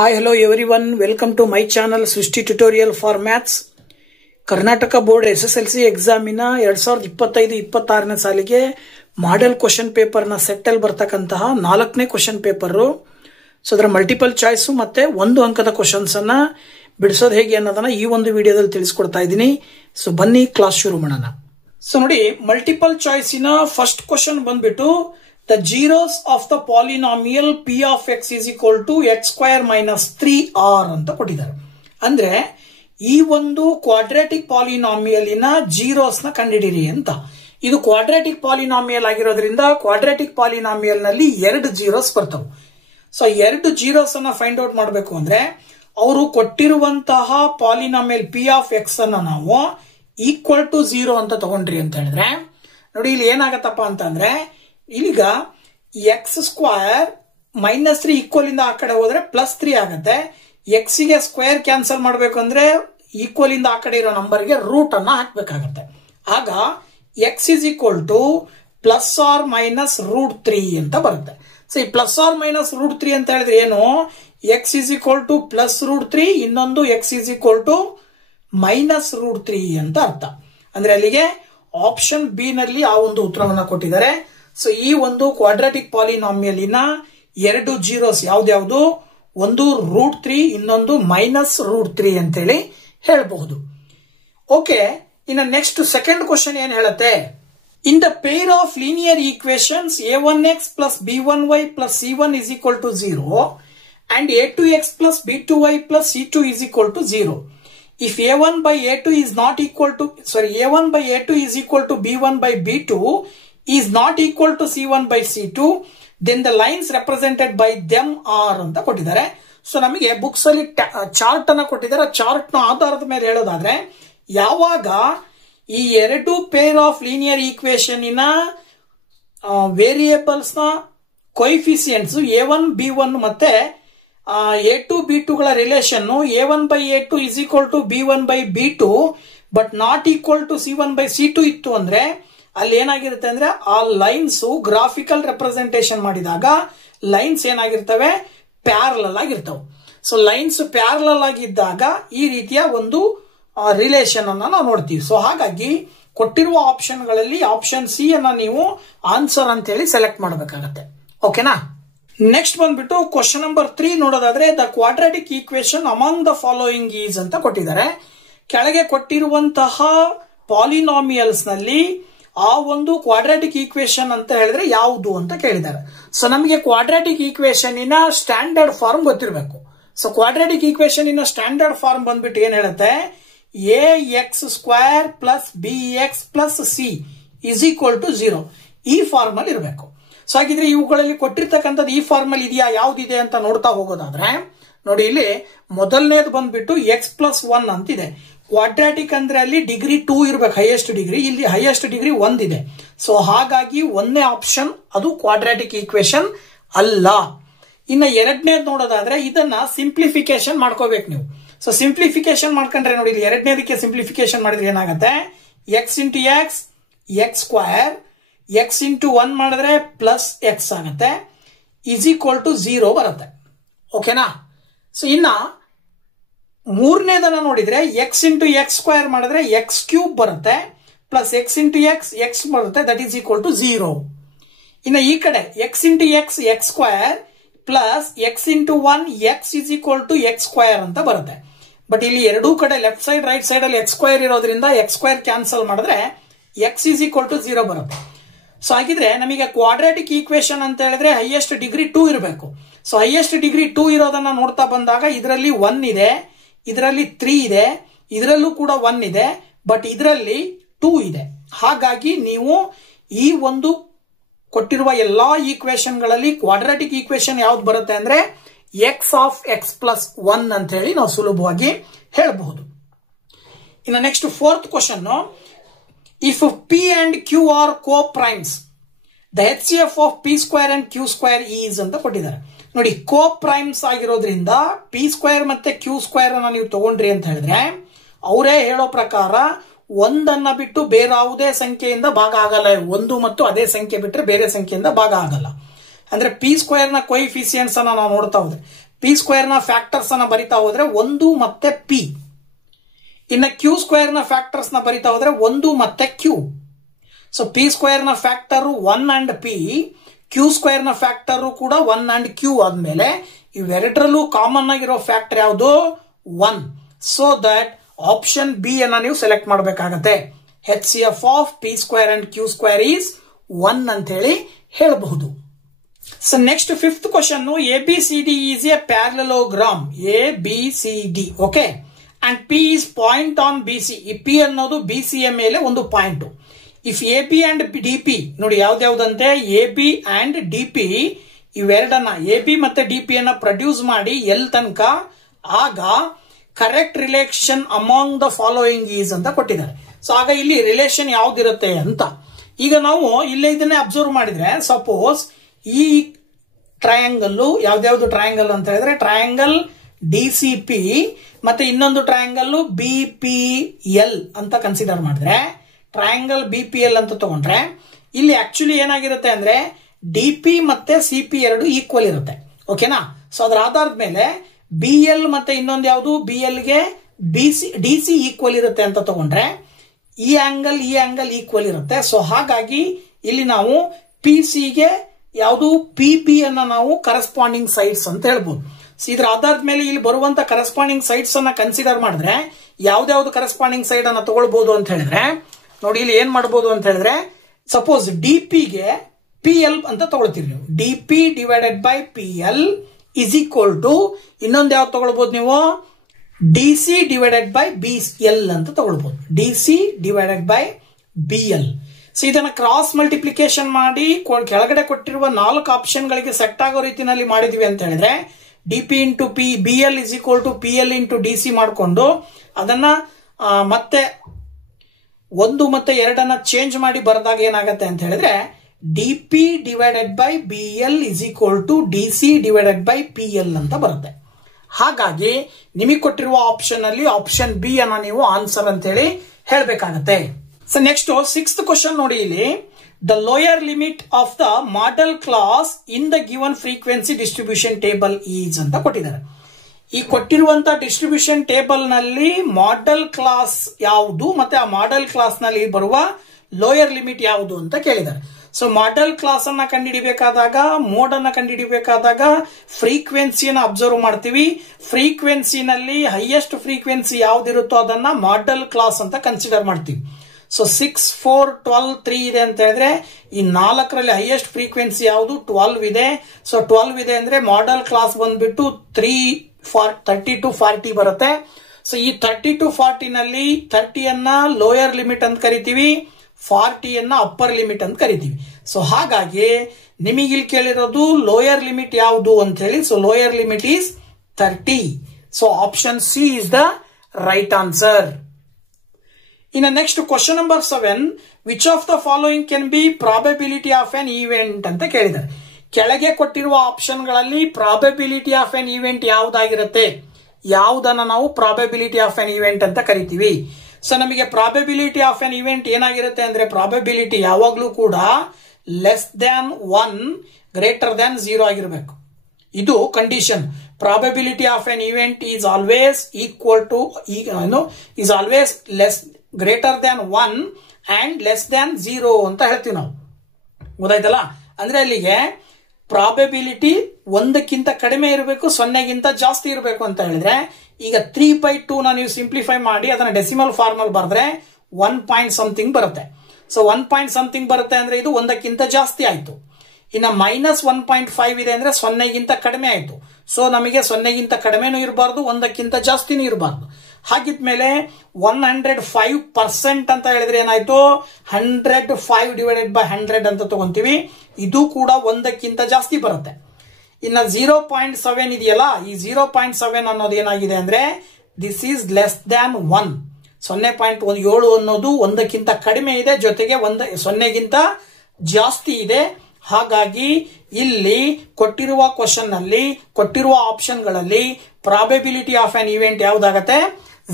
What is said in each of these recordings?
Hi, hello everyone. Welcome to my channel Srishti Tutorial for Maths. Karnataka board SSLC ಎಕ್ಸಾಮಿನ 2025-26ನೇ ಸಾಲಿಗೆ model question paper ನ set ಅಲ್ಲಿ ಬರ್ತಕ್ಕಂತಹ 4ನೇ question paper. So ಅದರ multiple choice ಮತ್ತೆ 1 ಅಂಕದ ಕ್ವೆಶ್ಚನ್ಸ್ ಅನ್ನ ಬಿಡಿಸೋದು ಹೇಗೆ ಅನ್ನೋದನ್ನ ಈ ಒಂದು ವಿಡಿಯೋದಲ್ಲಿ ತಿಳಿಸ್ಕೊಡ್ತಾ ಇದ್ದೀನಿ. ಸೊ ಬನ್ನಿ ಕ್ಲಾಸ್ ಶುರು ಮಾಡೋಣ. ಸೊ ನೋಡಿ, ಮಲ್ಟಿಪಲ್ ಚಾಯ್ಸ್ ಇನ ಫಸ್ಟ್ ಕ್ವೆಶ್ಚನ್ ಬಂದ್ಬಿಟ್ಟು the zeros of the polynomial p of x is equal to x square minus 3r ಅಂತ ಕೊಟ್ಟಿದ್ದಾರೆ. ಅಂದ್ರೆ ಈ ಒಂದು ಕ್ವಾಡ್ರಾಟಿಕ್ ಪಾಲಿನಾಮಿಯಲ್ ಇನ ಜೀರೋಸ್ ನ ಕಂಡುಹಿಡಿಯಿರಿ ಅಂತ. ಇದು ಕ್ವಾಡ್ರಾಟಿಕ್ ಪಾಲಿನಾಮಿಯಲ್ ಆಗಿರೋದ್ರಿಂದ ಕ್ವಾಡ್ರಾಟಿಕ್ ಪಾಲಿನಾಮಿಯಲ್ ನಲ್ಲಿ 2 ಜೀರೋಸ್ ಬರ್ತವೆ. ಸೊ 2 ಜೀರೋಸ್ ಅನ್ನ ಫೈಂಡ್ ಔಟ್ ಮಾಡಬೇಕು ಅಂದ್ರೆ ಅವರು ಕೊಟ್ಟಿರುವಂತಹ ಪಾಲಿನಾಮಿಯಲ್ p ಆಫ್ x ಅನ್ನ ನಾವು ಈಕ್ವಲ್ ಟು 0 ಅಂತ ತಗೊಂಡ್ರಿ ಅಂತ ಹೇಳಿದ್ರೆ ನೋಡಿ, ಇಲ್ಲಿ ಏನಾಗತ್ತಪ್ಪ ಅಂತಂದ್ರೆ ಈಗ ಎಕ್ಸ್ ಸ್ಕ್ವಯರ್ ಮೈನಸ್ 3 ಈಕ್ವಲ್ ಇಂದ ಆ ಕಡೆ ಹೋದ್ರೆ +3 ಆಗುತ್ತೆ. ಎಕ್ಸ್ ಗೆ ಸ್ಕ್ವೇರ್ ಕ್ಯಾನ್ಸಲ್ ಮಾಡಬೇಕು ಅಂದ್ರೆ ಈಕ್ವಲ್ ಇಂದ ಆ ಕಡೆ ಇರೋ ನಂಬರ್ಗೆ ರೂಟ್ ಅನ್ನ ಹಾಕ್ಬೇಕಾಗತ್ತೆ. ಆಗ x is equal to plus or minus √3 ಅಂತ ಬರುತ್ತೆ. ಸೊ ಈ ಪ್ಲಸ್ ಆರ್ ಮೈನಸ್ √3 ಅಂತ ಹೇಳಿದ್ರೆ ಏನು, x is equal to plus √3, ಇನ್ನೊಂದು x is equal to minus √3 ಅಂತ ಅರ್ಥ. ಅಂದ್ರೆ ಅಲ್ಲಿಗೆ ಆಪ್ಷನ್ ಬಿ ನಲ್ಲಿ ಆ ಒಂದು ಉತ್ತರವನ್ನ ಕೊಟ್ಟಿದ್ದಾರೆ. ಸೊ ಈ ಒಂದು ಕ್ವಾಡ್ರಾಟಿಕ್ ಪಾಲಿನಾಮಿಯಲ್ ಇನ 2 ಜೀರೋಸ್ ಯಾವ್ದು, ಒಂದು √3, ಇನ್ನೊಂದು ಮೈನಸ್ √3 ಅಂತೇಳಿ ಹೇಳಬಹುದು. ಓಕೆ, ಇನ್ನು ನೆಕ್ಸ್ಟ್ ಸೆಕೆಂಡ್ ಕ್ವಶನ್ ಏನ್ ಹೇಳುತ್ತೆ, in the pair of linear equations a1x plus b1y plus c1 is equal to 0 and a2x plus b2y plus c2 is equal to 0. If a1 by a2 is not equal to a1 by a2 is equal to b1 by b2 is not equal to c1 by c2, then the lines represented by them are ಅಂತ ಕೊಟ್ಟಿದ್ದಾರೆ. So ನಮಗೆ books ಅಲ್ಲಿ chart ಅನ್ನ ಕೊಟ್ಟಿದ್ದಾರೆ. Chart ನ ಆಧಾರದ ಮೇಲೆ ಹೇಳೋದಾದ್ರೆ ಯಾವಾಗ ಈ 2 pair of linear equation in variables ನ ಕೊಯಿಫಿಸಿಯೆಂಟ್ಸ್ a1 b1 ಮತ್ತೆ a2 b2 ಗಳ relation a1 by a2 is equal to b1 by b2 but not equal to c1 by c2 ಇತ್ತು ಅಂದ್ರೆ ಅಲ್ಲಿ ಏನಾಗಿರುತ್ತೆ ಅಂದ್ರೆ ಆ ಲೈನ್ಸ್ ಗ್ರಾಫಿಕಲ್ ರೆಪ್ರೆಸೆಂಟೇಷನ್ ಮಾಡಿದಾಗ ಲೈನ್ಸ್ ಏನಾಗಿರ್ತವೆ, ಪ್ಯಾರಲಲ್ ಆಗಿರ್ತವೆ. ಸೊ ಲೈನ್ಸ್ ಪ್ಯಾರಲಲ್ ಆಗಿದ್ದಾಗ ಈ ರೀತಿಯ ಒಂದು ರಿಲೇಷನ್ ಅನ್ನ ನಾವು ನೋಡ್ತೀವಿ. ಸೊ ಹಾಗಾಗಿ ಕೊಟ್ಟಿರುವ ಆಪ್ಷನ್ ಗಳಲ್ಲಿ ಆಪ್ಷನ್ ಸಿ ಅನ್ನ ನೀವು ಆನ್ಸರ್ ಅಂತ ಹೇಳಿ ಸೆಲೆಕ್ಟ್ ಮಾಡಬೇಕಾಗತ್ತೆ. ಓಕೆನಾ. ನೆಕ್ಸ್ಟ್ ಬಂದ್ಬಿಟ್ಟು ಕ್ವಶನ್ ನಂಬರ್ 3 ನೋಡೋದಾದ್ರೆ the quadratic equation among the following is ಅಂತ ಕೊಟ್ಟಿದ್ದಾರೆ. ಕೆಳಗೆ ಕೊಟ್ಟಿರುವಂತಹ ಪಾಲಿನಾಮಿಯಲ್ಸ್ ನಲ್ಲಿ ಆ ಒಂದು ಕ್ವಾಡ್ರಾಟಿಕ್ ಈಕ್ವೇಶನ್ ಅಂತ ಹೇಳಿದ್ರೆ ಯಾವುದು ಅಂತ ಕೇಳಿದ್ದಾರೆ. ಸೊ ನಮಗೆ quadratic equation in standard form ಗೊತ್ತಿರಬೇಕು. So quadratic equation in standard form ಬಂದ್ಬಿಟ್ಟು ಏನ್ ಹೇಳುತ್ತೆ, ax² plus bx plus c is equal to 0 ಈ ಫಾರ್ಮ್ ಅಲ್ಲಿ ಇರಬೇಕು. ಸೊ ಹಾಗಿದ್ರೆ ಇವುಗಳಲ್ಲಿ ಕೊಟ್ಟಿರ್ತಕ್ಕಂಥದ್ದು ಈ ಫಾರ್ಮ್ ಅಲ್ಲಿ ಇದೆಯಾ, ಯಾವ್ದಿದೆ ಅಂತ ನೋಡ್ತಾ ಹೋಗೋದಾದ್ರೆ ನೋಡಿ, ಇಲ್ಲಿ ಮೊದಲನೇದು ಬಂದ್ಬಿಟ್ಟು x+1 ಅಂತಿದೆ. ಕ್ವಾಡ್ರಾಟಿಕ್ ಅಂದ್ರೆ ಅಲ್ಲಿ ಡಿಗ್ರಿ 2 ಇರಬೇಕು, ಹೈಯೆಸ್ಟ್ ಡಿಗ್ರಿ. ಇಲ್ಲಿ ಹೈಯೆಸ್ಟ್ ಡಿಗ್ರಿ 1 ಇದೆ. ಸೊ ಹಾಗಾಗಿ ಒಂದೇ ಆಪ್ಷನ್ ಅದು ಕ್ವಾಡ್ರಾಟಿಕ್ ಈಕ್ವೇಶನ್ ಅಲ್ಲ. ಇನ್ನು ಎರಡನೇದು ನೋಡೋದಾದ್ರೆ ಇದನ್ನ ಸಿಂಪ್ಲಿಫಿಕೇಶನ್ ಮಾಡ್ಕೋಬೇಕು ನೀವು. ಸೊ ಸಿಂಪ್ಲಿಫಿಕೇಶನ್ ಮಾಡ್ಕೊಂಡ್ರೆ ನೋಡಿ, ಇಲ್ಲಿ ಎರಡನೇದಕ್ಕೆ ಸಿಂಪ್ಲಿಫಿಕೇಶನ್ ಮಾಡಿದ್ರೆ ಏನಾಗುತ್ತೆ, x into X X square, X into 1 ಮಾಡಿದ್ರೆ ಪ್ಲಸ್ ಎಕ್ಸ್ ಆಗುತ್ತೆ, ಇಸ್ ಈಕ್ವಲ್ ಟು 0 ಬರುತ್ತೆ. ಓಕೆನಾ. ಸೊ ಇನ್ನ ಮೂರನೇದನ್ನ ನೋಡಿದ್ರೆ ಎಕ್ಸ್ ಇಂಟು ಎಕ್ಸ್ ಸ್ಕ್ವಯರ್ ಮಾಡಿದ್ರೆ x³ ಬರುತ್ತೆ, ಪ್ಲಸ್ ಎಕ್ಸ್ ಇಂಟು ಎಕ್ಸ್ ಬರುತ್ತೆ, ದಟ್ ಈಸ್ ಈಕ್ವಲ್ ಟು 0. ಇನ್ನು ಈ ಕಡೆ x into x square plus x into 1 x is equal to x² ಅಂತ ಬರುತ್ತೆ. ಬಟ್ ಇಲ್ಲಿ ಎರಡೂ ಕಡೆ ಲೆಫ್ಟ್ ಸೈಡ್ ರೈಟ್ ಸೈಡ್ ಅಲ್ಲಿ x² ಇರೋದ್ರಿಂದ x² ಕ್ಯಾನ್ಸಲ್ ಮಾಡಿದ್ರೆ ಎಕ್ಸ್ ಇಸ್ ಈಕ್ವಲ್ ಟು 0 ಬರುತ್ತೆ. ಸೊ ಹಾಗಿದ್ರೆ ನಮಗೆ ಕ್ವಾಡ್ರಾಟಿಕ್ ಈಕ್ವೇಶನ್ ಅಂತ ಹೇಳಿದ್ರೆ ಹೈಯೆಸ್ಟ್ ಡಿಗ್ರಿ 2 ಇರಬೇಕು. ಸೊ ಹೈಯೆಸ್ಟ್ ಡಿಗ್ರಿ 2 ಇರೋದನ್ನ ನೋಡ್ತಾ ಬಂದಾಗ ಇದರಲ್ಲಿ 1 ಇದೆ, ಇದರಲ್ಲಿ 3 ಇದೆ, ಇದರಲ್ಲೂ ಕೂಡ 1 ಇದೆ, ಬಟ್ ಇದರಲ್ಲಿ 2 ಇದೆ. ಹಾಗಾಗಿ ನೀವು ಈ ಒಂದು ಕೊಟ್ಟಿರುವ ಎಲ್ಲಾ ಈಕ್ವೇಶನ್ ಗಳಲ್ಲಿ ಕ್ವಾಡ್ರಾಟಿಕ್ ಈಕ್ವೇಶನ್ ಯಾವ್ದು ಬರುತ್ತೆ ಅಂದ್ರೆ x ಆಫ್ x+1 ಅಂತ ಹೇಳಿ ನಾವು ಸುಲಭವಾಗಿ ಹೇಳಬಹುದು. ಇನ್ನು next fourth question, if p and q are co-primes the HCF of p² and q² is ಅಂತ ಕೊಟ್ಟಿದ್ದಾರೆ. ನೋಡಿ, ಕೋ ಪ್ರೈಮ್ಸ್ ಆಗಿರೋದ್ರಿಂದ p² ಮತ್ತೆ q² ಅನ್ನ ನೀವು ತಗೊಂಡ್ರಿ ಅಂತ ಹೇಳಿದ್ರೆ ಅವರೇ ಹೇಳೋ ಪ್ರಕಾರ ಒಂದನ್ನ ಬಿಟ್ಟು ಬೇರೆ ಯಾವುದೇ ಸಂಖ್ಯೆಯಿಂದ ಭಾಗ ಆಗಲ್ಲ. ಒಂದು ಮತ್ತು ಅದೇ ಸಂಖ್ಯೆ ಬಿಟ್ಟರೆ ಬೇರೆ ಸಂಖ್ಯೆಯಿಂದ ಭಾಗ ಆಗಲ್ಲ. ಅಂದ್ರೆ p² ನ ಕೊಯಿಫಿಸಿಯೆಂಟ್ಸ್ ಅನ್ನ ನಾವು ನೋಡ್ತಾ ಹೋದ್ರೆ ಪಿ ಸ್ಕ್ವೇರ್ ನ ಫ್ಯಾಕ್ಟರ್ಸ್ ಅನ್ನ ಬರಿತಾ ಹೋದ್ರೆ 1 ಮತ್ತೆ ಪಿ. ಇನ್ನ ಕ್ಯೂ ಸ್ಕ್ವೇರ್ ನ ಫ್ಯಾಕ್ಟರ್ಸ್ ನ ಬರಿತಾ ಹೋದ್ರೆ 1 ಮತ್ತೆ ಕ್ಯೂ. ಸೊ ಪಿ ಸ್ಕ್ವೇರ್ ನ factor 1 and p, q square ನ ಫ್ಯಾಕ್ಟರ್ ಕೂಡ 1 ಅಂಡ್ ಕ್ಯೂ ಆದ್ಮೇಲೆ ಇವೆರಡರಲ್ಲೂ ಕಾಮನ್ ಆಗಿರೋ ಫ್ಯಾಕ್ಟರ್ ಯಾವುದು? 1. ಸೊ ದಟ್ ಆಪ್ಷನ್ ಬಿ ಅನ್ನ ನೀವು ಸೆಲೆಕ್ಟ್ ಮಾಡಬೇಕಾಗತ್ತೆ. HCF of p square and q square is 1 ಅಂತ ಹೇಳಿ ಹೇಳಬಹುದು. So next fifth question, ABCD is a parallelogram. ABCD okay, and P is point on BC. ಈ P ಅನ್ನೋದು BC ಯ ಮೇಲೆ ಒಂದು ಪಾಯಿಂಟ್. ಇಫ್ AB ಅಂಡ್ DP ನೋಡಿ ಯಾವ್ದಾವ್ದಂತೆ, AB ಅಂಡ್ DP ಇವೆರಡನ್ನ AB ಮತ್ತೆ DP ಅನ್ನ ಪ್ರೊಡ್ಯೂಸ್ ಮಾಡಿ ಎಲ್ ತನಕ, ಆಗ correct relation among the following is ಅಂತ ಕೊಟ್ಟಿದ್ದಾರೆ. ಸೊ ಆಗ ಇಲ್ಲಿ ರಿಲೇಷನ್ ಯಾವ್ದಿರುತ್ತೆ ಅಂತ ಈಗ ನಾವು ಇಲ್ಲೇ ಇದನ್ನೇ ಅಬ್ಸರ್ವ್ ಮಾಡಿದ್ರೆ, ಸಪೋಸ್ ಈ ಟ್ರಯಾಂಗಲ್ ಯಾವ್ದಾವ್ದು ಟ್ರಯಾಂಗಲ್ ಅಂತ ಹೇಳಿದ್ರೆ ಟ್ರಯಾಂಗಲ್ DCP ಮತ್ತೆ ಇನ್ನೊಂದು ಟ್ರಯಾಂಗಲ್ BPL ಅಂತ ಕನ್ಸಿಡರ್ ಮಾಡಿದ್ರೆ, ಟ್ರಯಾಂಗಲ್ BPL ಅಂತ ತಗೊಂಡ್ರೆ ಇಲ್ಲಿ ಆಕ್ಚುಲಿ ಏನಾಗಿರುತ್ತೆ ಅಂದ್ರೆ DP ಮತ್ತೆ CP ಎರಡು ಈಕ್ವಲ್ ಇರುತ್ತೆ. ಓಕೆನಾ? ಸೊ ಅದರ ಆಧಾರದ ಮೇಲೆ BL ಮತ್ತೆ ಇನ್ನೊಂದು ಯಾವುದು BL ಗೆ DC ಈಕ್ವಲ್ ಇರುತ್ತೆ ಅಂತ ತಗೊಂಡ್ರೆ ಈ ಆಂಗಲ್ ಈಕ್ವಲ್ ಇರುತ್ತೆ. ಸೊ ಹಾಗಾಗಿ ಇಲ್ಲಿ ನಾವು PC ಗೆ ಯಾವುದು PB ಅನ್ನ ನಾವು ಕರೆಸ್ಪಾಂಡಿಂಗ್ ಸೈಡ್ಸ್ ಅಂತ ಹೇಳ್ಬೋದು. ಇದರ ಆಧಾರದ ಮೇಲೆ ಇಲ್ಲಿ ಬರುವಂತ ಕರೆಸ್ಪಾಂಡಿಂಗ್ ಸೈಡ್ಸ್ ಅನ್ನ ಕನ್ಸಿಡರ್ ಮಾಡಿದ್ರೆ ಯಾವ್ದಾವ್ದು ಕರೆಸ್ಪಾಂಡಿಂಗ್ ಸೈಡ್ ಅನ್ನ ತಗೊಳ್ಬಹುದು ಅಂತ ಹೇಳಿದ್ರೆ, ನೋಡಿ ಇಲ್ಲಿ ಏನ್ ಮಾಡಬಹುದು ಅಂತ ಹೇಳಿದ್ರೆ, ಸಪೋಸ್ DP ಗೆ PL ಅಂತ ತಗೊಳ್ತೀರಿ ನೀವು. DP divided by PL is equal to ಇನ್ನೊಂದು ಯಾವ್ದು ತಗೊಳ್ಬಹುದು ನೀವು, DC ಡಿವೈಡೆಡ್ ಬೈ BL ಅಂತ ತಗೊಳ್ಬಹುದು. DC divided by BL. So ಇದನ್ನ ಕ್ರಾಸ್ ಮಲ್ಟಿಪ್ಲಿಕೇಶನ್ ಮಾಡಿ ಕೆಳಗಡೆ ಕೊಟ್ಟಿರುವ 4 ಆಪ್ಷನ್ ಗಳಿಗೆ ಸೆಟ್ ಆಗೋ ರೀತಿಯಲ್ಲಿ ಮಾಡಿದ್ವಿ ಅಂತ ಹೇಳಿದ್ರೆ DP into BL is equal to PL into DC ಮಾಡಿಕೊಂಡು ಅದನ್ನ ಮತ್ತೆ 1 ಮತ್ತೆ 2 ಚೇಂಜ್ ಮಾಡಿ ಬರೆದಾಗ ಏನಾಗುತ್ತೆ ಅಂತ ಹೇಳಿದ್ರೆ DP divided by BL is equal to DC divided by PL ಅಂತ ಬರುತ್ತೆ. ಹಾಗಾಗಿ ನಿಮಗೆ ಕೊಟ್ಟಿರುವ ಆಪ್ಷನ್ ಅಲ್ಲಿ ಆಪ್ಷನ್ ಬಿ ಅನ್ನ ನೀವು ಆನ್ಸರ್ ಅಂತ ಹೇಳಿ ಹೇಳಬೇಕಾಗತ್ತೆ. ಸೊ ನೆಕ್ಸ್ಟ್ 6th ಕ್ವಶನ್ ನೋಡಿ ಇಲ್ಲಿ, the lower limit of the model class in the given frequency distribution table is ಅಂತ ಕೊಟ್ಟಿದ್ದಾರೆ. ಈ ಕೊಟ್ಟಿರುವಂತ ಡಿಸ್ಟ್ರಿಬ್ಯೂಷನ್ ಟೇಬಲ್ ನಲ್ಲಿ ಮಾಡೆಲ್ ಕ್ಲಾಸ್ ಯಾವುದು ಮತ್ತೆ ಆ ಮಾಡೆಲ್ ಕ್ಲಾಸ್ ನಲ್ಲಿ ಬರುವ ಲೋಯರ್ ಲಿಮಿಟ್ ಯಾವುದು ಅಂತ ಕೇಳಿದ್ದಾರೆ. ಸೊ ಮಾಡೆಲ್ ಕ್ಲಾಸ್ ಅನ್ನ ಕಂಡುಹಿಡಿಬೇಕಾದಾಗ, ಮೋಡ್ ಅನ್ನ ಕಂಡುಹಿಡಿಬೇಕಾದಾಗ ಫ್ರೀಕ್ವೆನ್ಸಿಯನ್ನು ಅಬ್ಸರ್ವ್ ಮಾಡ್ತೀವಿ. ಫ್ರೀಕ್ವೆನ್ಸಿನಲ್ಲಿ ಹೈಯೆಸ್ಟ್ ಫ್ರೀಕ್ವೆನ್ಸಿ ಯಾವ್ದಿರುತ್ತೋ ಅದನ್ನ ಮಾಡೆಲ್ ಕ್ಲಾಸ್ ಅಂತ ಕನ್ಸಿಡರ್ ಮಾಡ್ತೀವಿ. ಸೊ 6, 4, 12, 3 ಇದೆ ಅಂತ ಹೇಳಿದ್ರೆ ಈ 4ರಲ್ಲಿ ಹೈಯೆಸ್ಟ್ ಫ್ರೀಕ್ವೆನ್ಸಿ ಯಾವುದು 12 ಇದೆ. ಸೊ 12 ಇದೆ ಅಂದ್ರೆ ಮಾಡೆಲ್ ಕ್ಲಾಸ್ ಬಂದ್ಬಿಟ್ಟು 30 to 40 ಬರುತ್ತೆ. ಸೊ ಈ 30 to 40 ನಲ್ಲಿ 30 ಅನ್ನ ಲೋಯರ್ ಲಿಮಿಟ್ ಅಂತ ಕರಿತೀವಿ, 40 ಅನ್ನ ಅಪ್ಪರ್ ಲಿಮಿಟ್ ಅಂತ ಕರಿತೀವಿ. ಸೊ ಹಾಗಾಗಿ ನಿಮಗೆ ಇಲ್ಲಿ ಕೇಳಿರೋದು ಲೋಯರ್ ಲಿಮಿಟ್ ಯಾವುದು ಅಂತ ಹೇಳಿ. So lower limit is 30. So option C is the right answer. ಇನ್ನು next question number 7, which of the following can be probability of an event ಅಂತ ಕೇಳಿದ್ದಾರೆ. ಕೆಳಗೆ ಕೊಟ್ಟಿರುವ ಆಪ್ಷನ್ ಗಳಲ್ಲಿ ಪ್ರಾಬಬಿಲಿಟಿ ಆಫ್ ಎನ್ ಈವೆಂಟ್ ಯಾವುದಾಗಿರುತ್ತೆ, ಯಾವುದನ್ನ ನಾವು ಪ್ರಾಬಬಿಲಿಟಿ ಆಫ್ ಎನ್ ಈವೆಂಟ್ ಅಂತ ಕರಿತೀವಿ. ಸೊ ನಮಗೆ ಪ್ರಾಬಬಿಲಿಟಿ ಆಫ್ ಎನ್ ಈವೆಂಟ್ ಏನಾಗಿರುತ್ತೆ ಅಂದ್ರೆ, ಪ್ರಾಬಬಿಲಿಟಿ ಯಾವಾಗ್ಲೂ ಕೂಡ ಲೆಸ್ ದ್ಯಾನ್ 1 ಗ್ರೇಟರ್ ದ್ಯಾನ್ 0 ಆಗಿರಬೇಕು. ಇದು condition. Probability of an event is always equal to is always less greater than 1 and less than 0 ಅಂತ ಹೇಳ್ತೀವಿ ನಾವು. ಗೊತ್ತಾಯ್ತಲ್ಲ? ಅಂದ್ರೆ ಅಲ್ಲಿಗೆ ಪ್ರಾಬಬಿಲಿಟಿ 1ಕ್ಕಿಂತ ಕಡಿಮೆ ಇರಬೇಕು, 0ಗಿಂತ ಜಾಸ್ತಿ ಇರಬೇಕು ಅಂತ ಹೇಳಿದ್ರೆ, ಈಗ 3/2 ನೀವು ಸಿಂಪ್ಲಿಫೈ ಮಾಡಿ ಅದನ್ನ ಡೆಸಿಮಲ್ ಫಾರ್ಮ್ ಅಲ್ಲಿ ಬರೆದ್ರೆ 1 ಪಾಯಿಂಟ್ ಸಮಥಿಂಗ್ ಬರುತ್ತೆ. ಸೊ 1 ಪಾಯಿಂಟ್ ಸಮಥಿಂಗ್ ಬರುತ್ತೆ ಅಂದ್ರೆ ಇದು 1ಕ್ಕಿಂತ ಜಾಸ್ತಿ ಆಯ್ತು. ಇನ್ನ -1.5 ಇದೆ ಅಂದ್ರೆ 0ಗಿಂತ ಕಡಿಮೆ ಆಯ್ತು. ಸೊ ನಮಗೆ 0ಗಿಂತ ಕಡಿಮೆನೂ ಇರಬಾರ್ದು, 1ಕ್ಕಿಂತ ಜಾಸ್ತಿನೂ ಇರಬಾರ್ದು. ಹಾಗಿದ್ಮೇಲೆ 105% ಅಂತ ಹೇಳಿದ್ರೆ ಏನಾಯ್ತು, 105 ಡಿವೈಡೆಡ್ ಬೈ 100 ಅಂತ ತಗೊಂತೀವಿ. ಇದು ಕೂಡ 1ಕ್ಕಿಂತ ಜಾಸ್ತಿ ಬರುತ್ತೆ. ಇನ್ನ 0.7 ಇದೆಯಲ್ಲ, ಈ 0.7 ಅನ್ನೋದು ಏನಾಗಿದೆ ಅಂದ್ರೆ ದಿಸ್ ಈಸ್ ಲೆಸ್ ದ್ಯಾನ್ 1. 0.7 ಅನ್ನೋದು 1ಕ್ಕಿಂತ ಕಡಿಮೆ ಇದೆ, ಜೊತೆಗೆ 0ಗಿಂತ ಜಾಸ್ತಿ ಇದೆ. ಹಾಗಾಗಿ ಇಲ್ಲಿ ಕೊಟ್ಟಿರುವ ಕ್ವಶನ್ ನಲ್ಲಿ ಕೊಟ್ಟಿರುವ ಆಪ್ಷನ್ ಗಳಲ್ಲಿ ಪ್ರಾಬಬಿಲಿಟಿ ಆಫ್ ಅನ್ ಇವೆಂಟ್ ಯಾವುದಾಗತ್ತೆ,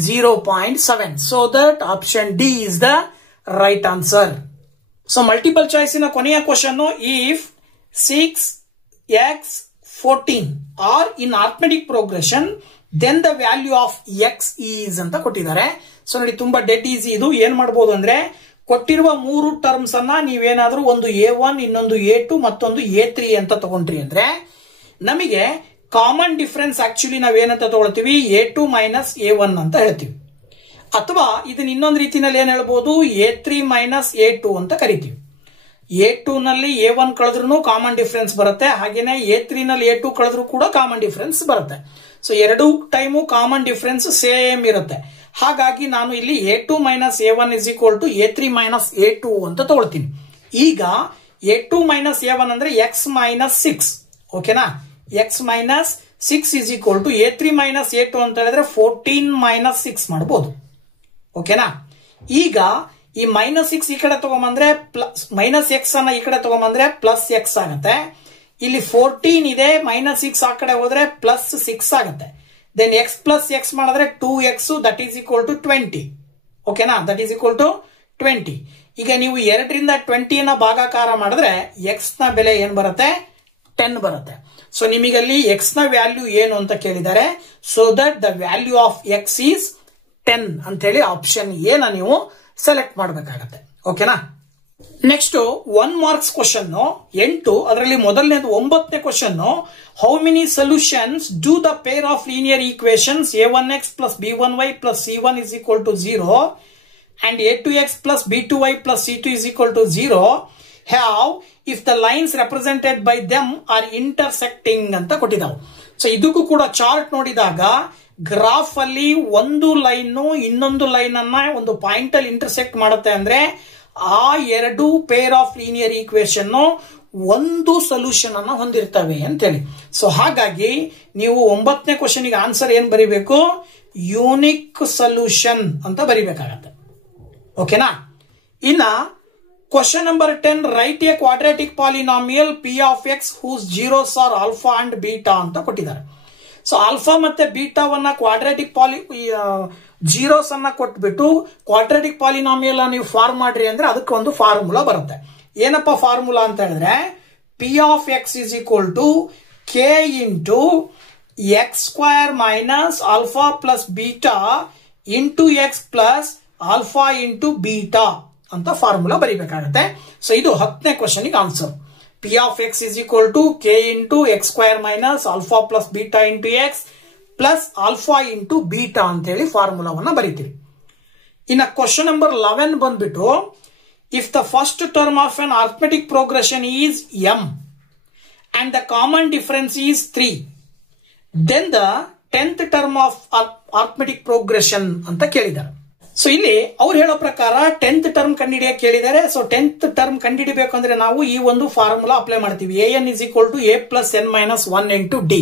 0.7. So that option D is the right answer. So multiple ಚಾಯ್ಸಿನ ಕೊನೆಯ question, if 6x 14 or in arithmetic progression then the value of x is ಅಂತ ಕೊಟ್ಟಿದ್ದಾರೆ. ಸೊ ನೋಡಿ ತುಂಬಾ ಡೆಡ್ ಈಸಿ ಇದು. ಏನ್ ಮಾಡಬಹುದು ಅಂದ್ರೆ ಕೊಟ್ಟಿರುವ 3 ಟರ್ಮ್ಸ್ ಅನ್ನ ನೀವೇನಾದ್ರೂ ಒಂದು A1 ಇನ್ನೊಂದು A2 ಮತ್ತೊಂದು A3 ಅಂತ ತಗೊಂಡ್ರಿ ಅಂದ್ರೆ ನಮಗೆ ಕಾಮನ್ ಡಿಫರೆನ್ಸ್ ಆಕ್ಚುಲಿ ನಾವೇನಂತ ತಗೊಳ್ತೀವಿ A2 ಮೈನಸ್ A1 ಅಂತ ಹೇಳ್ತೀವಿ. ಅಥವಾ ಇದನ್ನ ಇನ್ನೊಂದು ರೀತಿಯಲ್ಲಿ ಏನ್ ಹೇಳ್ಬೋದು A3 ಮೈನಸ್ A2 ಅಂತ ಕರಿತೀವಿ. A2 ನಲ್ಲಿ A1 ಕಳೆದ್ರೂ ಕಾಮನ್ ಡಿಫರೆನ್ಸ್ ಬರುತ್ತೆ, ಹಾಗೇನೆ A3 ನಲ್ಲಿ A2 ಕಳೆದ್ರೂ ಕೂಡ ಕಾಮನ್ ಡಿಫರೆನ್ಸ್ ಬರುತ್ತೆ. ಸೊ ಎರಡು ಟೈಮು ಕಾಮನ್ ಡಿಫರೆನ್ಸ್ ಸೇಮ್ ಇರುತ್ತೆ. ಹಾಗಾಗಿ ನಾನು ಇಲ್ಲಿ A2 minus A1 is equal to A3 minus A2 ಅಂತ ತಗೊಳ್ತೀನಿ. ಈಗ A2 ಮೈನಸ್ A1 ಅಂದ್ರೆ x ಮೈನಸ್ 6, ಓಕೆನಾ? x minus 6 is equal to A3 minus A2 ಅಂತ ಹೇಳಿದ್ರೆ 14 ಮೈನಸ್ 6 ಮಾಡಬಹುದು, ಓಕೆನಾ? ಈಗ ಈ ಮೈನಸ್ 6 ಈ ಕಡೆ ತಗೊಂಬಂದ್ರೆ ಪ್ಲಸ್ ಮೈನಸ್ ಎಕ್ಸ್ ಅನ್ನ ಈ ಕಡೆ ತಗೊಂಬಂದ್ರೆ ಪ್ಲಸ್ ಎಕ್ಸ್ ಆಗುತ್ತೆ. ಇಲ್ಲಿ 14 ಇದೆ, ಮೈನಸ್ 6 ಆ ಕಡೆ ಹೋದ್ರೆ ಪ್ಲಸ್ 6 ಆಗುತ್ತೆ. ದೆನ್ ಎಕ್ಸ್ ಪ್ಲಸ್ ಎಕ್ಸ್ ಮಾಡಿದ್ರೆ 2x that is equal to 20, ಓಕೆನಾ? That is equal to 20. ಈಗ ನೀವು 2ರಿಂದ 20 ನ ಭಾಗಾಕಾರ ಮಾಡಿದ್ರೆ ಎಕ್ಸ್ ನ ಬೆಲೆ ಏನ್ ಬರುತ್ತೆ 10 ಬರುತ್ತೆ. ಸೊ ನಿಮಗಲ್ಲಿ ಎಕ್ಸ್ ನ ವ್ಯಾಲ್ಯೂ ಏನು ಅಂತ ಕೇಳಿದ್ದಾರೆ. So that the value of X is 10 ಅಂತ ಹೇಳಿ ಆಪ್ಷನ್ ಎ ನ ನೀವು ಸೆಲೆಕ್ಟ್ ಮಾಡಬೇಕಾಗತ್ತೆ, ಓಕೆನಾ? ನೆಕ್ಸ್ಟ್ 1 ಮಾರ್ಕ್ಸ್ ಕ್ವಶನ್ 8, ಅದರಲ್ಲಿ ಮೊದಲನೇದು 9ನೇ question. How many solutions do the pair of linear equations a1x plus b1y plus c1 is equal to 0 and a2x plus b2y plus c2 is equal to 0 have if the lines represented by them are intersecting ಅಂತ ಕೊಟ್ಟಿದ್ದಾವೆ. So ಇದಕ್ಕೂ ಕೂಡ chart ನೋಡಿದಾಗ graph ಅಲ್ಲಿ ಒಂದು line ಇನ್ನೊಂದು line ಅನ್ನ ಒಂದು ಪಾಯಿಂಟ್ ಅಲ್ಲಿ ಇಂಟರ್ಸೆಕ್ಟ್ ಮಾಡುತ್ತೆ ಅಂದ್ರೆ ಆ ಎರಡು ಪೇರ್ ಆಫ್ ಲೀನಿಯರ್ ಈಕ್ವೇಶನ್ ಒಂದು ಸೊಲ್ಯೂಷನ್ ಅನ್ನ ಹೊಂದಿರ್ತವೆ ಅಂತೇಳಿ. ಸೊ ಹಾಗಾಗಿ ನೀವು 9ನೇ ಕ್ವಶನ್ ಗೆ ಆನ್ಸರ್ ಏನ್ ಬರಿಬೇಕು, ಯೂನಿಕ್ ಸೊಲ್ಯೂಷನ್ ಅಂತ ಬರಿಬೇಕಾಗತ್ತೆ, ಓಕೆನಾ? ಇನ್ನ question number 10, write a quadratic polynomial p of x whose zeros are alpha and beta ಅಂತ ಕೊಟ್ಟಿದ್ದಾರೆ. ಸೊ ಆಲ್ಫಾ ಮತ್ತೆ ಬೀಟಾವನ್ನ ಕ್ವಾಡ್ರಾಟಿಕ್ ಜೀರೋಸ್ ಅನ್ನ ಕೊಟ್ಬಿಟ್ಟು ಕ್ವಾಡ್ರಾಟಿಕ್ ಪಾಲಿನಾಮಿಯಲ್ ನೀವು ಫಾರ್ಮ್ ಮಾಡ್ರಿ ಅಂದ್ರೆ ಅದಕ್ಕೆ ಒಂದು ಫಾರ್ಮುಲಾ ಬರುತ್ತೆ. ಏನಪ್ಪ ಫಾರ್ಮುಲಾ ಅಂತ ಹೇಳಿದ್ರೆ p of x is equal to k into x square minus alpha plus beta into x plus alpha into beta ಅಂತ ಫಾರ್ಮುಲಾ ಬರೀಬೇಕಾಗುತ್ತೆ. ಸೊ ಇದು 10ನೇ ಕ್ವಶನ್ ಗೆ answer. P of x is equal to k into x square minus alpha plus beta into x plus alpha into beta ಅಂತ ಹೇಳಿ ಫಾರ್ಮುಲಾವನ್ನ ಬರೀತೀವಿ. ಇನ್ನ ಕ್ವಶನ್ ನಂಬರ್ 11 ಬಂದ್ಬಿಟ್ಟು if the first term of an arithmetic progression is m and the common difference is 3 then the 10th term of arithmetic progression ಅಂತ ಕೇಳಿದ್ದಾರೆ. So ಇಲ್ಲಿ ಅವ್ರು ಹೇಳೋ ಪ್ರಕಾರ 10th ಟರ್ಮ್ ಕಂಡುಹಿಡಿಯಕ್ಕೆ ಕೇಳಿದ್ದಾರೆ. ಸೊ 10th ಟರ್ಮ್ ಕಂಡುಹಿಡಿಬೇಕಂದ್ರೆ ನಾವು ಈ ಒಂದು ಫಾರ್ಮುಲಾ ಅಪ್ಲೈ ಮಾಡ್ತೀವಿ. an is equal to a plus n minus 1 into d.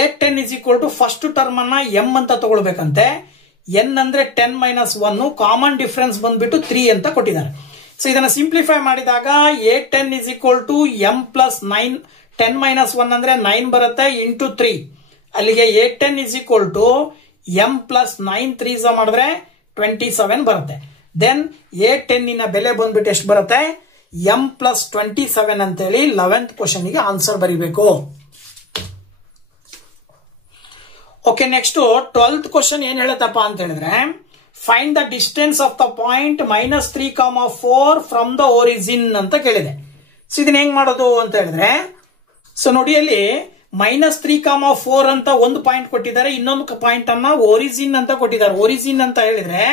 a10 is equal to first term ಅನ್ನ m ಅಂತ ತಗೊಳ್ಬೇಕಂತೆ. n ಅಂದ್ರೆ 10 ಮೈನಸ್ 1, ಕಾಮನ್ ಡಿಫರೆನ್ಸ್ ಬಂದ್ಬಿಟ್ಟು 3 ಅಂತ ಕೊಟ್ಟಿದ್ದಾರೆ. ಸೊ ಇದನ್ನ ಸಿಂಪ್ಲಿಫೈ ಮಾಡಿದಾಗ a10 is equal to m plus 9, 10 minus 1 ಅಂದ್ರೆ 9 ಬರುತ್ತೆ ಇಂಟು 3. ಅಲ್ಲಿಗೆ a10 is equal to m plus 9 3 ಮಾಡಿದ್ರೆ 27 ಬರುತ್ತೆ. ದೆನ್ a10 ನ ಬೆಲೆ ಬಂದ್ಬಿಟ್ಟು ಎಷ್ಟು ಬರುತ್ತೆ, m ಪ್ಲಸ್ 27 ಅಂತ ಹೇಳಿ 11th ಕ್ವಶನ್ ಗೆ ಆನ್ಸರ್ ಬರೀಬೇಕು. ಓಕೆ, ನೆಕ್ಸ್ಟ್ 12th ಕ್ವಶನ್ ಏನ್ ಹೇಳುತ್ತಪ್ಪ ಅಂತ ಹೇಳಿದ್ರೆ find the distance of the point -3,4 from the origin ಅಂತ ಕೇಳಿದೆ. ಸೊ ಇದನ್ನ ಹೆಂಗ್ ಮಾಡೋದು ಅಂತ ಹೇಳಿದ್ರೆ, ಸೊ ನೋಡಿ ಅಲ್ಲಿ -3,4 ಅಂತ ಒಂದು ಪಾಯಿಂಟ್ ಕೊಟ್ಟಿದ್ದಾರೆ, ಇನ್ನೊಂದು ಪಾಯಿಂಟ್ ಅನ್ನ ಒರಿಜಿನ್ ಅಂತ ಕೊಟ್ಟಿದ್ದಾರೆ. ಒರಿಜಿನ್ ಅಂತ ಹೇಳಿದ್ರೆ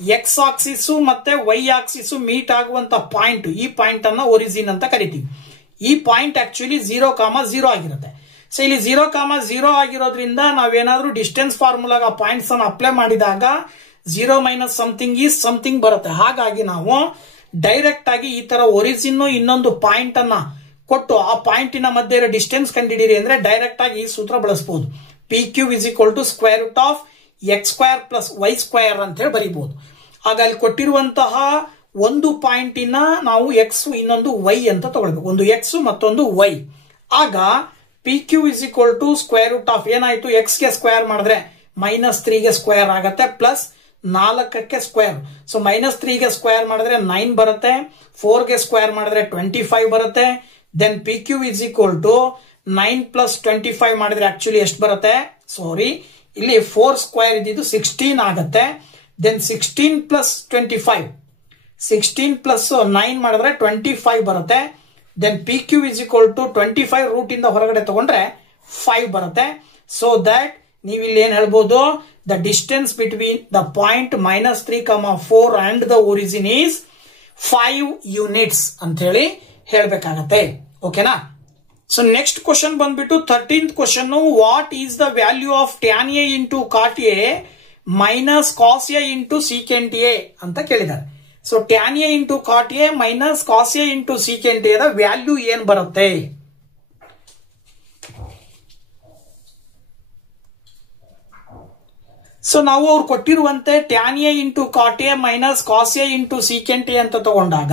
ಎಕ್ಸ್ ಆಕ್ಸಿಸ್ ಮತ್ತೆ ವೈ ಆಕ್ಸಿಸ್ ಮೀಟ್ ಆಗುವಂತ ಪಾಯಿಂಟ್, ಈ ಪಾಯಿಂಟ್ ಅನ್ನ ಒರಿಜಿನ್ ಅಂತ ಕರಿತೀವಿ. ಈ ಪಾಯಿಂಟ್ ಆಕ್ಚುಲಿ 0,0 ಆಗಿರುತ್ತೆ. ಸೊ ಇಲ್ಲಿ 0,0 ಆಗಿರೋದ್ರಿಂದ ನಾವೇನಾದ್ರೂ ಡಿಸ್ಟೆನ್ಸ್ ಫಾರ್ಮುಲಾಗ ಪಾಯಿಂಟ್ಸ್ ಅನ್ನು ಅಪ್ಲೈ ಮಾಡಿದಾಗ 0 ಮೈನಸ್ ಸಮಥಿಂಗ್ ಈಸ್ ಸಮಥಿಂಗ್ ಬರುತ್ತೆ. ಹಾಗಾಗಿ ನಾವು ಡೈರೆಕ್ಟ್ ಆಗಿ ಈ ತರ ಒರಿಜಿನ್ ಇನ್ನೊಂದು ಪಾಯಿಂಟ್ ಅನ್ನ ಕೊಟ್ಟು ಆ ಪಾಯಿಂಟಿನ ಮಧ್ಯೆ ಇರೋ ಡಿಸ್ಟೆನ್ಸ್ ಕಂಡುಹಿಡಿಯಿರಿ ಅಂದ್ರೆ ಡೈರೆಕ್ಟ್ ಆಗಿ ಈ ಸೂತ್ರ ಬಳಸಬಹುದು. P q is equal to square root of x square plus y square ಅಂತ ಹೇಳಿ ಬರೀಬಹುದು. ಆಗ ಅಲ್ಲಿ ಕೊಟ್ಟಿರುವಂತಹ ಒಂದು ಪಾಯಿಂಟಿನ ನಾವು ಎಕ್ಸ್ ಇನ್ನೊಂದು ವೈ ಅಂತ ತಗೊಳ್ಬೇಕು, ಒಂದು ಎಕ್ಸ್ ಮತ್ತೊಂದು ವೈ. ಆಗ p q is equal to square root of ಏನಾಯ್ತು, ಎಕ್ಸ್ ಗೆ ಸ್ಕ್ವೇರ್ ಮಾಡಿದ್ರೆ -3 ಗೆ ಸ್ಕ್ವೇರ್ ಆಗುತ್ತೆ ಪ್ಲಸ್ 4ಕ್ಕೆ ಸ್ಕ್ವೇರ್. ಸೊ -3 ಗೆ ಸ್ಕ್ವೇರ್ ಮಾಡಿದ್ರೆ 9 ಬರುತ್ತೆ, 4 ಗೆ ಸ್ಕ್ವೇರ್ ಮಾಡಿದ್ರೆ 25 ಬರುತ್ತೆ. Then p q is equal to 9 plus 25 ಮಾಡಿದ್ರೆ ಆಕ್ಚುಲಿ ಎಷ್ಟು ಬರುತ್ತೆ? ಸಾರಿ, ಇಲ್ಲಿ 4 ಸ್ಕ್ವೇರ್ ಇದ್ದಿದ್ದು 16 ಆಗುತ್ತೆ. ದೆನ್ 16 ಪ್ಲಸ್ 25, 16 ಪ್ಲಸ್ 9 ಮಾಡಿದ್ರೆ 25 ಬರುತ್ತೆ. Then p q is equal to 25 root ಇಂದ ಹೊರಗಡೆ ತಗೊಂಡ್ರೆ 5 ಬರುತ್ತೆ. ಸೊ ದಟ್ ನೀವು ಇಲ್ಲಿ ಏನ್ ಹೇಳ್ಬೋದು? The distance between the point -3,4 and the origin is 5 units ಅಂತ ಹೇಳಿ ಹೇಳ್ಬೇಕಾಗತ್ತೆ. ಓಕೆನಾ? ಸೊ ನೆಕ್ಸ್ಟ್ ಕ್ವಶನ್ ಬಂದ್ಬಿಟ್ಟು 13th question. What is the value of tan A into cot A minus cos A into secant A ಅಂತ ಕೇಳಿದ್ದಾರೆ. So tan A into cot A minus cos A into secant A the value ಏನ್ ಬರುತ್ತೆ? So ನಾವು ಅವ್ರು ಕೊಟ್ಟಿರುವಂತೆ tan A into cot A minus cos A into secant A ಅಂತ ತಗೊಂಡಾಗ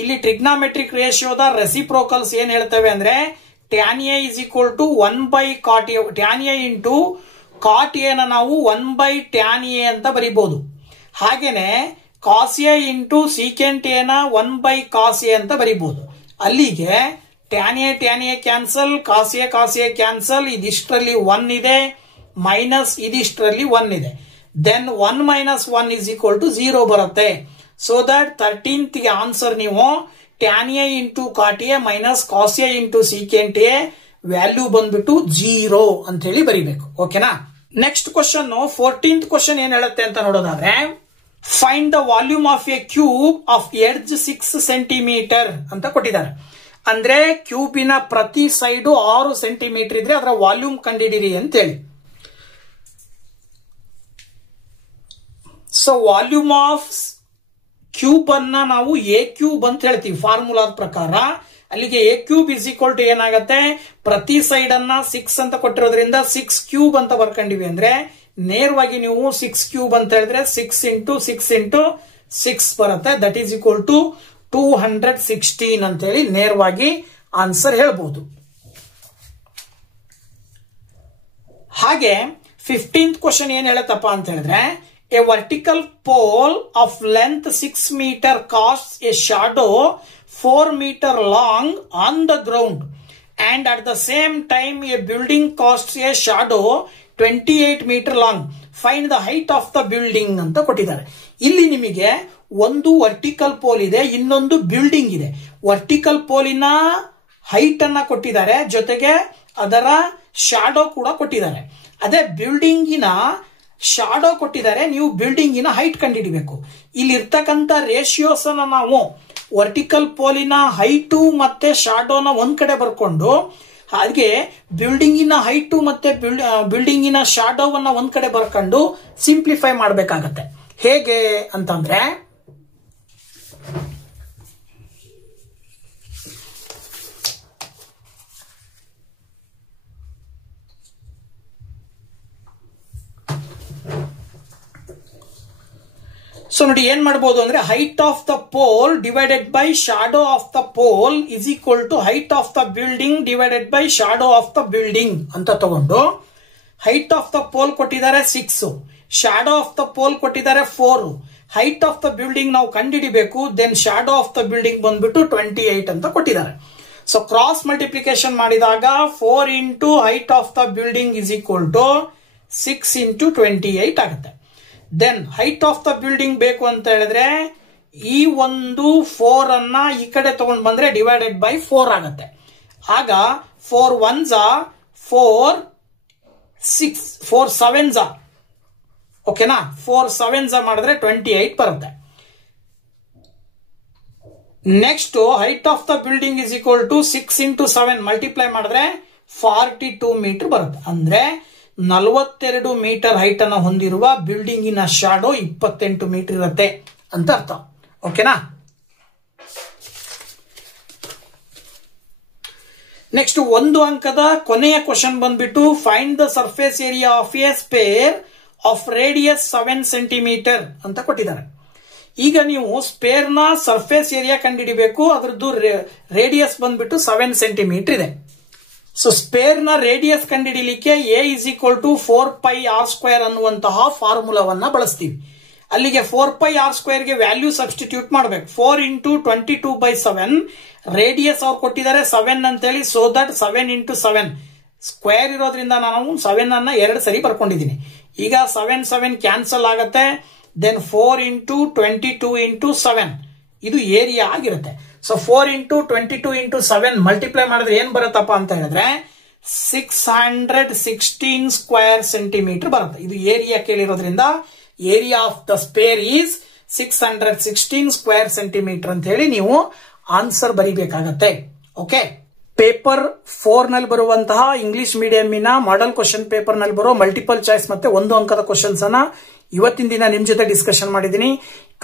ಇಲ್ಲಿ ಟ್ರಿಗ್ನಾಮೆಟ್ರಿಕ್ ರೇಷಿಯೋದ ರೆಸಿಪ್ರೋಕಲ್ಸ್ ಏನ್ ಹೇಳ್ತೇವೆ ಅಂದ್ರೆ tan A is equal to 1/cot A. Tan A into cot A ನ ನಾವು 1/ಟ್ಯಾನ್ ಎ ಅಂತ ಬರೀಬಹುದು. ಹಾಗೇನೆ cos A into secant A ನ 1/ಕಾಸ್ ಎ ಅಂತ ಬರೀಬಹುದು. ಅಲ್ಲಿಗೆ tan A cancel, cos A cancel, ಇದಿಷ್ಟರಲ್ಲಿ 1 ಇದೆ, ಮೈನಸ್ ಇದಿಷ್ಟರಲ್ಲಿ 1 ಇದೆ. Then 1 minus 1 is equal to 0 ಬರುತ್ತೆ. ಸೊ ದಟ್ 13th ಗೆ ಆನ್ಸರ್ ನೀವು tan A into cot A minus cos A into secant a value ಬಂದ್ಬಿಟ್ಟು 0 ಅಂತ ಹೇಳಿ ಬರೀಬೇಕು. ಓಕೆನಾ? ನೆಕ್ಸ್ಟ್ ಕ್ವಶನ್ 14th ಕ್ವಶನ್ ಏನ್ ಹೇಳುತ್ತೆ ಅಂತ ನೋಡೋದಾದ್ರೆ, find the volume of A cube of edge 6 centimetre ಅಂತ ಕೊಟ್ಟಿದ್ದಾರೆ. ಅಂದ್ರೆ ಕ್ಯೂಬಿನ ಪ್ರತಿ ಸೈಡ್ 6 ಸೆಂಟಿಮೀಟರ್ ಇದ್ರೆ ಅದರ ವಾಲ್ಯೂಮ್ ಕಂಡಿಡಿರಿ ಅಂತ ಹೇಳಿ. ಸೊ ವಾಲ್ಯೂಮ್ ಆಫ್ ಕ್ಯೂಬ್ ಅನ್ನ ನಾವು ಎ ಕ್ಯೂಬ್ ಅಂತ ಹೇಳ್ತೀವಿ ಫಾರ್ಮುಲಾದ ಪ್ರಕಾರ. ಅಲ್ಲಿಗೆ a cube is equal to ಏನಾಗುತ್ತೆ? ಪ್ರತಿ ಸೈಡ್ ಅನ್ನ 6 ಅಂತ ಕೊಟ್ಟಿರೋದ್ರಿಂದ 6 ಕ್ಯೂಬ್ ಅಂತ ಬರ್ಕೊಂಡಿವಿ. ಅಂದ್ರೆ ನೇರವಾಗಿ ನೀವು 6 ಕ್ಯೂಬ್ ಅಂತ ಹೇಳಿದ್ರೆ 6 ಇಂಟು 6 ಇಂಟು 6 ಬರುತ್ತೆ. ದಟ್ ಈಸ್ ಈಕ್ವಲ್ ಟು 216 ಅಂತ ಹೇಳಿ ನೇರವಾಗಿ ಆನ್ಸರ್ ಹೇಳ್ಬಹುದು. ಹಾಗೆ 15th ಕ್ವಶನ್ ಏನ್ ಹೇಳತ್ತಪ್ಪ ಅಂತ ಹೇಳಿದ್ರೆ, a vertical pole of length 6 meter casts a shadow 4 meter long on the ground, and at the same time a building casts a shadow 28 meter long. Find the height of the building ಅಂತ ಕೊಟ್ಟಿದ್ದಾರೆ. ಇಲ್ಲಿ ನಿಮಗೆ ಒಂದು vertical pole ಇದೆ, ಇನ್ನೊಂದು building ಇದೆ. Vertical ಪೋಲಿನ height ಅನ್ನ ಕೊಟ್ಟಿದ್ದಾರೆ, ಜೊತೆಗೆ ಅದರ ಶಾಡೋ ಕೂಡ ಕೊಟ್ಟಿದ್ದಾರೆ. ಅದೇ ಬಿಲ್ಡಿಂಗಿನ ಶಾಡೋ ಕೊಟ್ಟಿದ್ದಾರೆ, ನೀವು ಬಿಲ್ಡಿಂಗಿನ ಹೈಟ್ ಕಂಡುಹಿಡಿಬೇಕು. ಇಲ್ಲಿ ಇರ್ತಕ್ಕಂಥ ರೇಷಿಯೋಸ್ ಅನ್ನ ನಾವು ವರ್ಟಿಕಲ್ ಪೋಲಿನ ಹೈಟು ಮತ್ತೆ ಶಾಡೋನ ಒಂದ್ ಕಡೆ ಬರ್ಕೊಂಡು, ಹಾಗೆ ಬಿಲ್ಡಿಂಗಿನ ಹೈಟು ಮತ್ತೆ ಬಿಲ್ಡಿಂಗಿನ ಶಾಡೋವನ್ನ ಒಂದ್ ಕಡೆ ಬರ್ಕೊಂಡು ಸಿಂಪ್ಲಿಫೈ ಮಾಡಬೇಕಾಗತ್ತೆ. ಹೇಗೆ ಅಂತಂದ್ರೆ, ಸೊ ನೋಡಿ ಏನ್ ಮಾಡಬಹುದು ಅಂದ್ರೆ, height of the pole divided by shadow of the pole is equal to height of the building divided by shadow of the building ಅಂತ ತಗೊಂಡು, ಹೈಟ್ ಆಫ್ ದ ಪೋಲ್ ಕೊಟ್ಟಿದ್ದಾರೆ 6, ಶಾಡೋ ಆಫ್ ದ ಪೋಲ್ ಕೊಟ್ಟಿದ್ದಾರೆ 4, height of the building ನಾವು ಕಂಡುಹಿಡಿಬೇಕು. Then shadow of the building ಬಂದ್ಬಿಟ್ಟು 28 ಅಂತ ಕೊಟ್ಟಿದ್ದಾರೆ. So cross multiplication ಮಾಡಿದಾಗ 4 into height of the building is equal to 6 into 28 ಆಗುತ್ತೆ. Then height of the building ಬೇಕು ಅಂತ ಹೇಳಿದ್ರೆ ಈ ಒಂದು 4 ಅನ್ನ ಈ ಕಡೆ ತಗೊಂಡ್ ಬಂದ್ರೆ ಡಿವೈಡೆಡ್ ಬೈ 4 ಆಗುತ್ತೆ. ಆಗ 4 1s 4, 6 4 7s, ಓಕೆನಾ? 4 7s ಮಾಡಿದ್ರೆ 28 ಬರುತ್ತೆ. Next height of the building is equal to 6 into 7 multiply ಮಾಡಿದ್ರೆ 42 ಮೀಟರ್ ಬರುತ್ತೆ. ಅಂದ್ರೆ 42 ಮೀಟರ್ ಹೈಟ್ ಅನ್ನು ಹೊಂದಿರುವ ಬಿಲ್ಡಿಂಗಿನ ಶಾಡೋ 28 ಮೀಟರ್ ಇರುತ್ತೆ ಅಂತ ಅರ್ಥ. ಓಕೆನಾ? ನೆಕ್ಸ್ಟ್ ಒಂದು ಅಂಕದ ಕೊನೆಯ ಕ್ವಶನ್ ಬಂದ್ಬಿಟ್ಟು, find the surface area of A spare of radius 7 centimetre ಅಂತ ಕೊಟ್ಟಿದ್ದಾರೆ. ಈಗ ನೀವು ಸ್ಪೇರ್ ನ ಸರ್ಫೇಸ್ ಏರಿಯಾ ಕಂಡುಹಿಡಿಬೇಕು. ಅದರದ್ದು ರೇಡಿಯಸ್ ಬಂದ್ಬಿಟ್ಟು 7 ಸೆಂಟಿಮೀಟರ್ ಇದೆ. ಸೊ ಸ್ಪೇರ್ ನ ರೇಡಿಯಸ್ ಕಂಡುಹಿಡಿಯಲಿಕ್ಕೆ A is equal to 4 πr² ಅನ್ನುವಂತಹ ಫಾರ್ಮುಲಾವನ್ನ ಬಳಸ್ತೀವಿ. ಅಲ್ಲಿಗೆ 4πr² ಗೆ ವ್ಯಾಲ್ಯೂ ಸಬ್ಸ್ಟಿಟ್ಯೂಟ್ ಮಾಡಬೇಕು. 4 × 22/7 ರೇಡಿಯಸ್ ಅವ್ರು ಕೊಟ್ಟಿದ್ದಾರೆ 7 ಅಂತೇಳಿ. ಸೋ ದಟ್ 7 × 7 ಸ್ಕ್ವೇರ್ ಇರೋದ್ರಿಂದ ನಾನು 7 ಅನ್ನ 2 ಸರಿ ಬರ್ಕೊಂಡಿದ್ದೀನಿ. ಈಗ 7 7 ಕ್ಯಾನ್ಸಲ್ ಆಗತ್ತೆ. ದೆನ್ 4 × 22 × 7 ಇದು ಏರಿಯಾ ಆಗಿರುತ್ತೆ. ಸೊ 4 × 22 × 7 ಮಲ್ಟಿಪ್ಲೈ ಮಾಡಿದ್ರೆ ಏನ್ ಬರುತ್ತಪ್ಪ ಅಂತ ಹೇಳಿದ್ರೆ 616 ಸ್ಕ್ವೇರ್ ಸೆಂಟಿಮೀಟರ್ ಬರುತ್ತೆ. ಇದು ಏರಿಯಾ ಕೇಳಿರೋದ್ರಿಂದ area of the sphere is 616 square centimetre ಅಂತ ಹೇಳಿ ನೀವು ಆನ್ಸರ್ ಬರೀಬೇಕಾಗತ್ತೆ. ಓಕೆ, ಪೇಪರ್ 4 ನಲ್ಲಿ ಬರುವಂತಹ ಇಂಗ್ಲಿಷ್ ಮೀಡಿಯಂನ ಮಾಡೆಲ್ ಕ್ವಶನ್ ಪೇಪರ್ ನಲ್ಲಿ ಬರುವ ಮಲ್ಟಿಪಲ್ ಚಾಯ್ಸ್ ಮತ್ತೆ 1 ಅಂಕದ ಕ್ವಶನ್ಸ್ ಅನ್ನ ಇವತ್ತಿನ ದಿನ ನಿಮ್ ಜೊತೆ ಡಿಸ್ಕಷನ್ ಮಾಡಿದೀನಿ.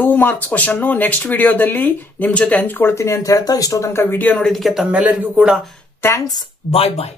2 ಮಾರ್ಕ್ಸ್ ಕ್ವಶನ್ ನೆಕ್ಸ್ಟ್ ವಿಡಿಯೋದಲ್ಲಿ ನಿಮ್ ಜೊತೆ ಹಂಚ್ಕೊಳ್ತೀನಿ ಅಂತ ಹೇಳ್ತಾ ಇಷ್ಟೋ ತನಕ ವಿಡಿಯೋ ನೋಡಿದಕ್ಕೆ ತಮ್ಮೆಲ್ಲರಿಗೂ ಕೂಡ ಥ್ಯಾಂಕ್ಸ್. ಬಾಯ್ ಬಾಯ್.